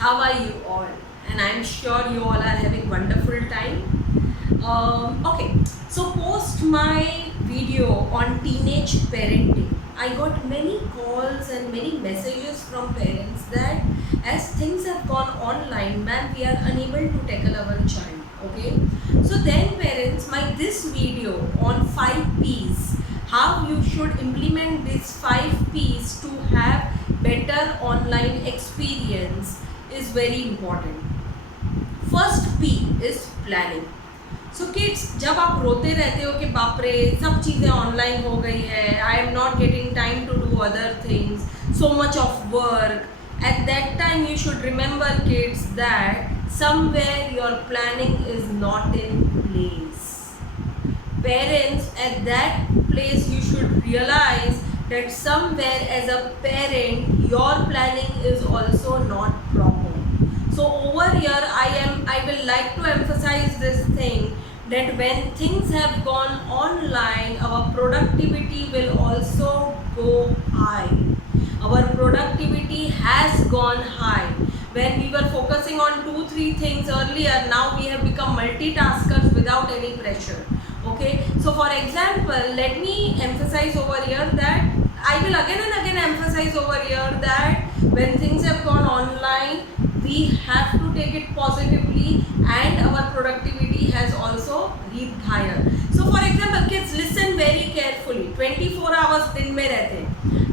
How are you all? And I'm sure you all are having wonderful time. Okay, so post my video on teenage parenting, I got many calls and many messages from parents that as things have gone online, ma'am, we are unable to tackle our child. Okay, so then parents, my this video on 5 P's, how you should implement these 5 P's to have better online experience is very important. First P is planning. So kids, जब आप रोते रहते हो कि बाप रे सब चीज़ें ऑनलाइन हो गई है, I am not getting time to do other things, so much of work, at that time you should remember kids that somewhere your planning is not in place. Parents, at that place you should realize that somewhere as a parent your planning is also not proper. So over here I will like to emphasize this thing that when things have gone online, our productivity will also go high. Our productivity has gone high. When we were focusing on 2-3 things earlier, now we have become multitaskers without any pressure. Okay, so for example, let me emphasize over here that I will again and again emphasize over here that when things have gone online, we have to take it positively and our productivity has also reached higher. So for example, kids, listen very carefully. 24 hours दिन में रहते हैं.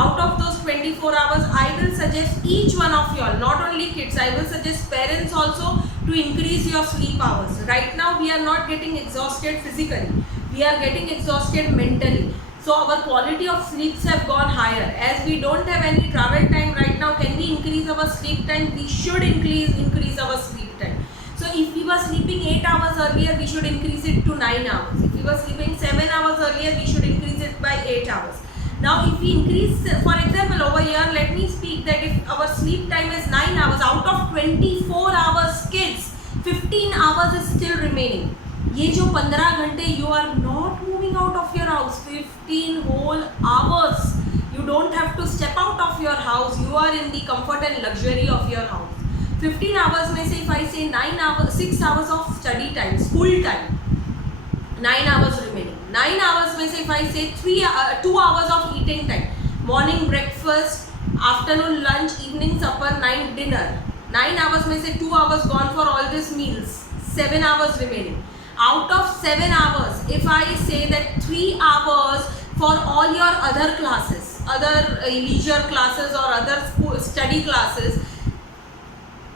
Out of those 24 hours, I will suggest each one of you all, not only kids, I will suggest parents also to increase your sleep hours. Right now we are not getting exhausted physically, we are getting exhausted mentally. So our quality of sleeps have gone higher. As we don't have any travel time right now, can we increase our sleep time? We should increase our sleep time. So if we were sleeping 8 hours earlier, we should increase it to 9 hours. If we were sleeping 7 hours earlier, we should increase it by 8 hours. Now if we increase, for example over here, let me speak that if our sleep time is 9 hours, out of 24 hours kids, 15 hours is still remaining. ये जो 15 घंटे you are not moving out of your house, 15 whole hours you don't have to step out of your house, you are in the comfort and luxury of your house. 15 hours में से if I say 9 hours, 6 hours of study time, school time, 9 hours remaining. 9 hours में से if I say 2 hours of eating time, morning breakfast, afternoon lunch, evening supper, night dinner, 9 hours में से 2 hours gone for all these meals, 7 hours remaining. Out of 7 hours, if I say that 3 hours for all your other classes, other leisure classes or other study classes,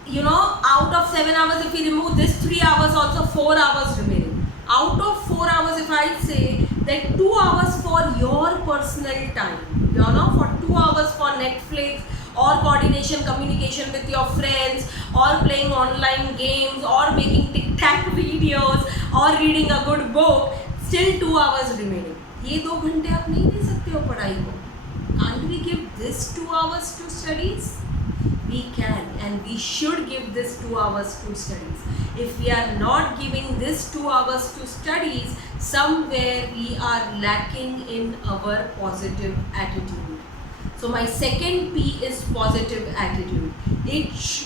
you know, out of 7 hours, if we remove this 3 hours, also 4 hours remaining. Out of 4 hours, if I say that 2 hours for your personal time, you know, for 2 hours for Netflix or coordination, communication with your friends, or playing online games, or making tic-tac videos, or reading a good book, still 2 hours remaining. ये 2 घंटे आप नहीं दे सकते हो पढ़ाई को. Can't we give this 2 hours to studies? We can, and we should give this 2 hours to studies. If we are not giving this 2 hours to studies, somewhere we are lacking in our positive attitude. So my second P is positive attitude.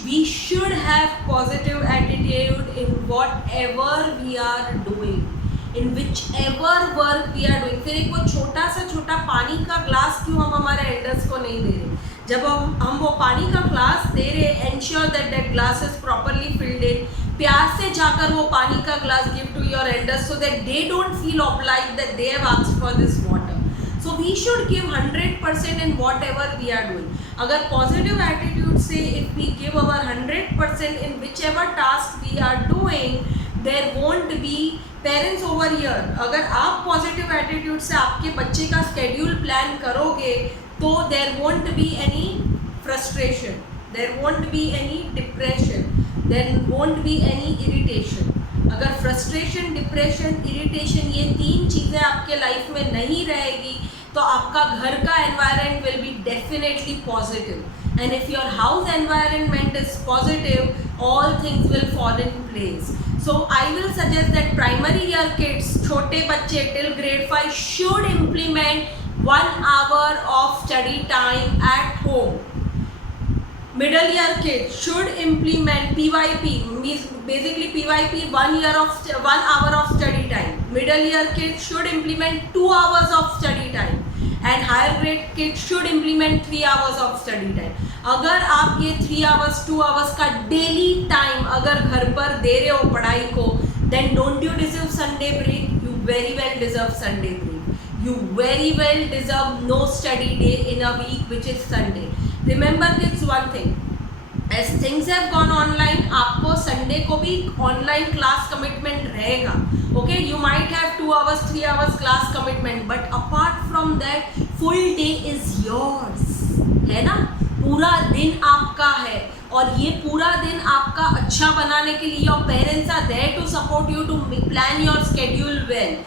We should have positive attitude in whatever we are doing, in whichever work we are doing. फिर एक वो छोटा सा छोटा पानी का glass क्यों हम हमारे एल्डर्स को नहीं दे रहे? जब हम वो पानी का ग्लास दे रहे, ensure that that glass is properly filled in. प्यार से जाकर वो पानी का glass give to your elders so that they don't feel obliged that they have asked for this water. So we should give 100% in whatever we are doing. अगर positive attitude से if we give our 100% in whichever task we are doing, there won't be parents over here. अगर आप positive attitude से आपके बच्चे का schedule plan करोगे, तो there won't be any frustration, there won't be any depression, there won't be any irritation. अगर frustration, depression, irritation ये 3 चीज़ें आपके लाइफ में नहीं रहेगी, तो आपका घर का environment will be definitely positive. And if your house environment is positive, all things will fall in place. So I will suggest that primary year kids, छोटे बच्चे till grade 5 should implement 1 hour of study time at home. middle year kids should implement PYP, means basically PYP 1 hour of study time. Middle year kids should implement 2 hours of study time, and higher grade kids should implement 3 hours of study time. अगर आप ये 3 hours 2 hours का daily time अगर घर पर दे रहे हो पढ़ाई को, then don't you deserve Sunday break? You very well deserve Sunday break. You very well deserve no study day in a week which is Sunday. Remember kids one thing, as things have gone online, आपको Sunday को भी online class commitment रहेगा. Okay, you might have 2 hours 3 hours class commitment, but apart from that full day is yours, है ना? पूरा दिन आपका है, और ये पूरा दिन आपका अच्छा बनाने के लिए your parents are there to support you to plan your schedule well.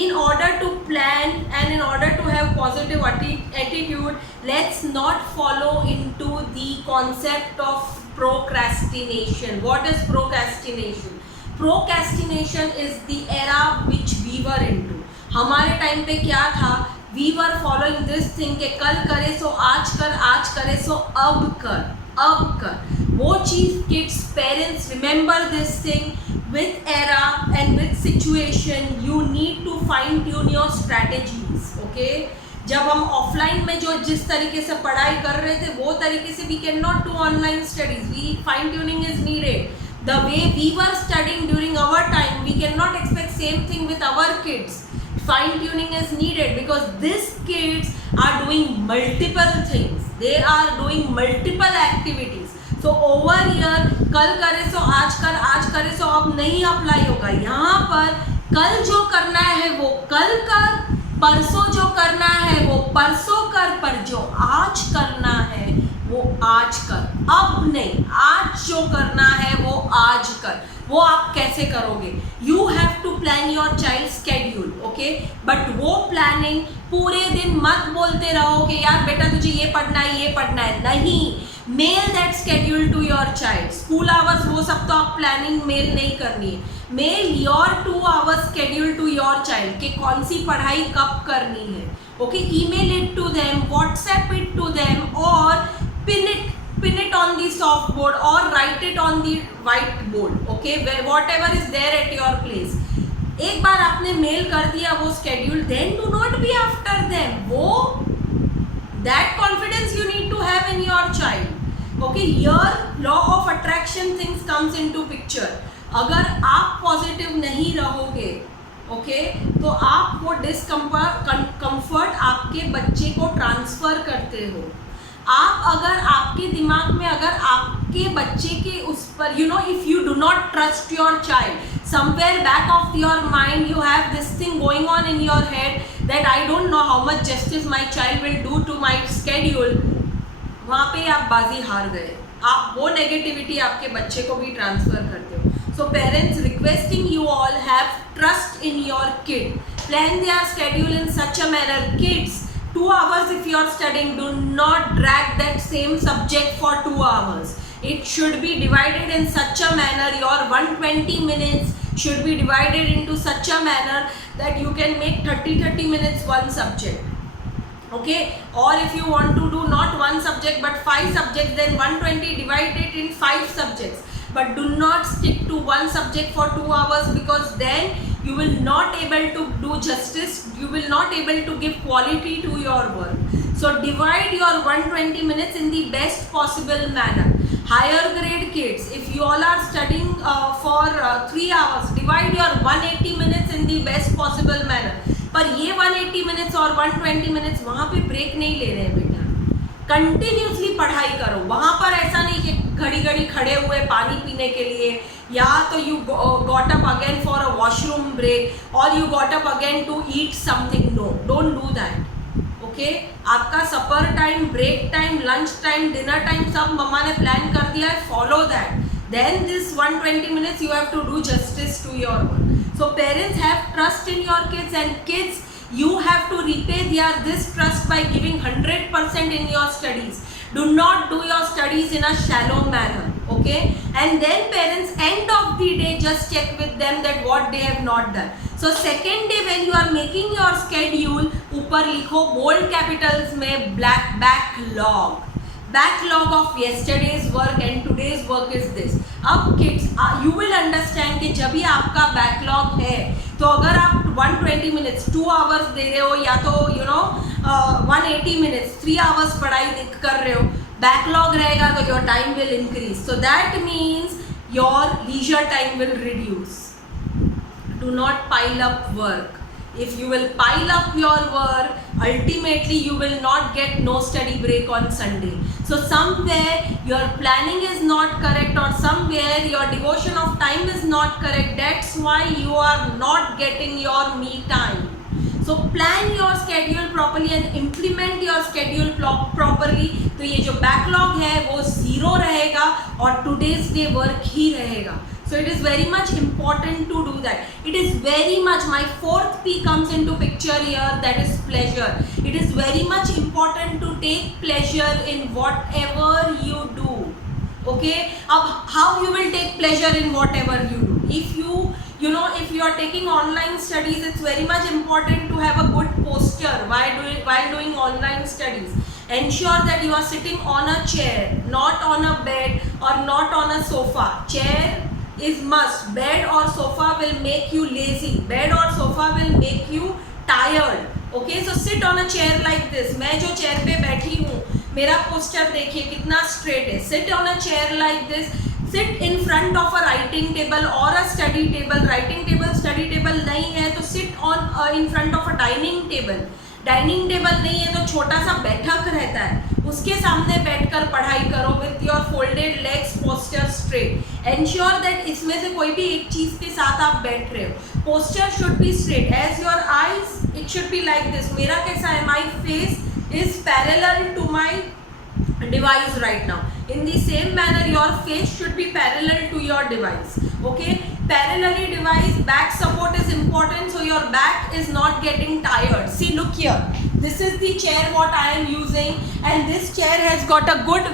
In order to plan and in order to have positive attitude, let's not follow into the concept of procrastination. What is procrastination? Procrastination is the era which we were into. हमारे time पे क्या था? We were following this thing कि कल करे सो आज कर, आज करे सो अब कर, अब कर. वो चीज़ kids, parents remember this thing. With era and with situation, you need to fine tune your strategies. Okay? जब हम ऑफलाइन में जो जिस तरीके से पढ़ाई कर रहे थे वो तरीके से we cannot do online studies. Fine tuning is needed. The way we were studying during our time, we cannot expect same thing with our kids. Fine tuning is needed because these kids are doing multiple things. They are doing multiple activities. तो over year कल करे सो आज कर, आज करे सो अब नहीं apply होगा. यहाँ पर कल जो करना है वो कल कर, परसों जो करना है वो परसों कर, पर जो आज करना है वो आज कर. अब नहीं, आज जो करना है वो आज कर. वो आप कैसे करोगे? You have to plan your child schedule. Okay, but वो प्लानिंग पूरे दिन मत बोलते रहो कि यार बेटा तुझे ये पढ़ना है, ये पढ़ना है. नहीं, mail that schedule to your child. School hours वो सब तो आप प्लानिंग मेल नहीं करनी है. Mail your 2 hours schedule to your child कि कौन सी पढ़ाई कब करनी है. Okay, email it to them, WhatsApp it to them, और pin it on the soft board or write it on the white board. Okay, whatever is there at your place. एक बार आपने मेल कर दिया वो schedule, then do not be after them. वो that confidence you need to have in your child. Okay, here law of attraction things comes into picture. अगर आप positive नहीं रहोगे, ओके, तो आप वो कंफर्ट आपके बच्चे को ट्रांसफर करते हो. आप अगर आपके दिमाग में अगर आपके बच्चे के उस पर if you do not trust your child, somewhere back of your mind you have this thing going on in your head that I don't know how much justice my child will do to my schedule, वहाँ पे आप बाजी हार गए. आप वो negativity आपके बच्चे को भी ट्रांसफर करते हो. So parents, requesting you all, have trust in your kid. Plan their schedule in such a manner. Kids, 2 hours if you are studying, do not drag that same subject for 2 hours. It should be divided in such a manner, your 120 minutes should be divided into such a manner that you can make 30 minutes one subject. Okay, or if you want to do not one subject but 5 subjects, then 120 divide it in 5 subjects. But do not stick to one subject for 2 hours, because then you will not able to do justice, you will not able to give quality to your work. So divide your 120 minutes in the best possible manner. Higher grade kids, if you all are studying for 3 hours, divide your 180 minutes in the best possible manner. पर ये 180 minutes और 120 minutes वहाँ पे break नहीं ले रहे हैं बेटा. कंटिन्यूसली पढ़ाई करो. वहाँ पर ऐसा नहीं कि घड़ी घड़ी खड़े हुए पानी पीने के लिए, या तो you got up again for a washroom break, और you got up again to eat something. No, don't do that. Okay, आपका supper time, break time, lunch time, dinner time सब मम्मा ने प्लान कर दिया है. Follow that. Then this 120 minutes you have to do justice to your work. So parents have trust in your kids, and kids, you have to repay this trust by giving 100% in your studies. Do not do your studies in a shallow manner. Okay, and then parents, end of the day, just check with them that what they have not done. So second day when you are making your schedule, ऊपर लिखो bold capitals में black backlog. backlog of yesterday's work and today's work is this. अब kids you will understand कि जब भी आपका backlog है तो अगर आप 120 minutes 2 hours दे रहे हो या तो 180 minutes 3 hours पढ़ाई कर रहे हो, backlog रहेगा तो your time will increase. So that means your leisure time will reduce. Do not pile up work. If you will pile up your work, ultimately you will not get no study break on Sunday. So somewhere your planning is not correct or somewhere your devotion of time is not correct. That's why you are not getting your me time. So plan your schedule properly and implement your schedule properly. तो ये जो backlog है वो zero रहेगा और today's day work ही रहेगा. So it is very much important to do that. It is very much, my fourth P comes into picture here, that is pleasure. It is very much important to take pleasure in whatever you do. Okay? How you will take pleasure in whatever you do? If you are taking online studies, it's very much important to have a good posture while doing online studies. Ensure that you are sitting on a chair, not on a bed or not on a sofa. Chair is must. Bed or sofa will make you lazy. Bed or sofa will make you tired. Okay, so sit on a chair like this. मैं जो chair पे बैठी हूँ, मेरा posture देखिए कितना straight है. Sit on a chair like this. Sit in front of a writing table or a study table. Writing table, study table नहीं है तो sit on in front of a dining table. Dining table नहीं है तो छोटा सा बैठक रहता है, उसके सामने बैठकर पढ़ाई करो with your folded legs, posture straight. Ensure that इसमें से कोई भी एक चीज के साथ आप बैठ रहे हो. Posture should be straight. As your eyes it should be like this. मेरा कैसा है, my face is parallel to my device right now. In the same manner your face should be parallel to your device. Okay, parallelly device. Back support is important so your back is not getting tired. See, look here, this is the chair what I am using and this chair has got a good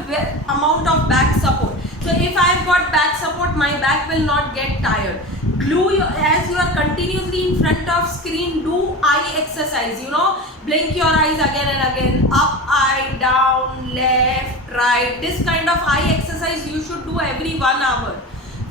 amount of back support. So if I have got back support, my back will not get tired. As you are continuously in front of screen, do eye exercise. Blink your eyes again and again. Up, eye, down, left, right. This kind of eye exercise you should do every 1 hour.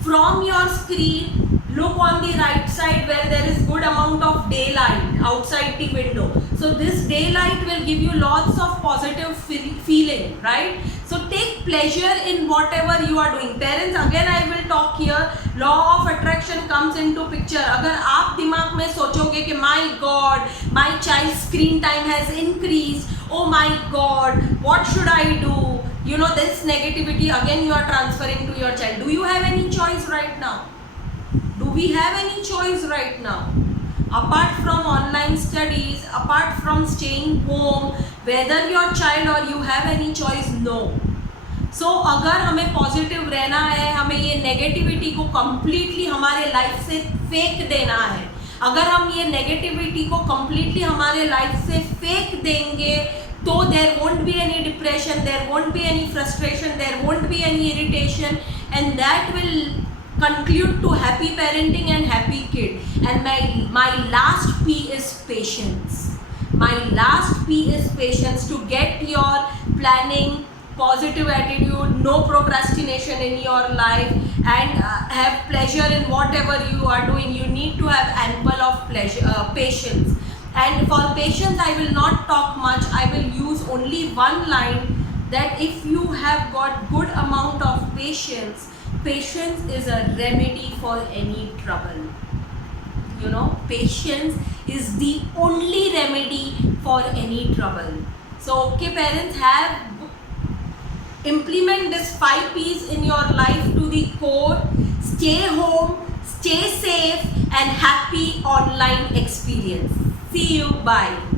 From your screen, look on the right side where there is good amount of daylight outside the window. So this daylight will give you lots of positive feeling, right? So take pleasure in whatever you are doing. Parents, again I will talk here, law of attraction comes into picture. अगर आप दिमाग में सोचोगे कि my God, my child's screen time has increased, oh my God, what should I do? This negativity again you are transferring to your child. Do you have any choice right now? Do we have any choice right now? Apart from online studies, apart from staying home, whether your child or you have any choice, no. So अगर हमें positive रहना है, हमें ये negativity को completely हमारे life से फेंक देना है. अगर हम ये नेगेटिविटी को कम्प्लीटली हमारे लाइफ से फेंक देंगे तो there won't be any depression, there won't be any frustration, there won't be any irritation, and that will conclude to happy parenting and happy kid. And my last P is patience. My last P is patience. To get your planning, positive attitude, no procrastination in your life, and have pleasure in whatever you are doing, you need to have ample of patience. And for patience I will not talk much. I will use only one line, that if you have got good amount of patience, patience is a remedy for any trouble. Patience is the only remedy for any trouble. So okay parents, implement this 5 P's in your life to the core. Stay home, stay safe and happy online experience. See you, bye.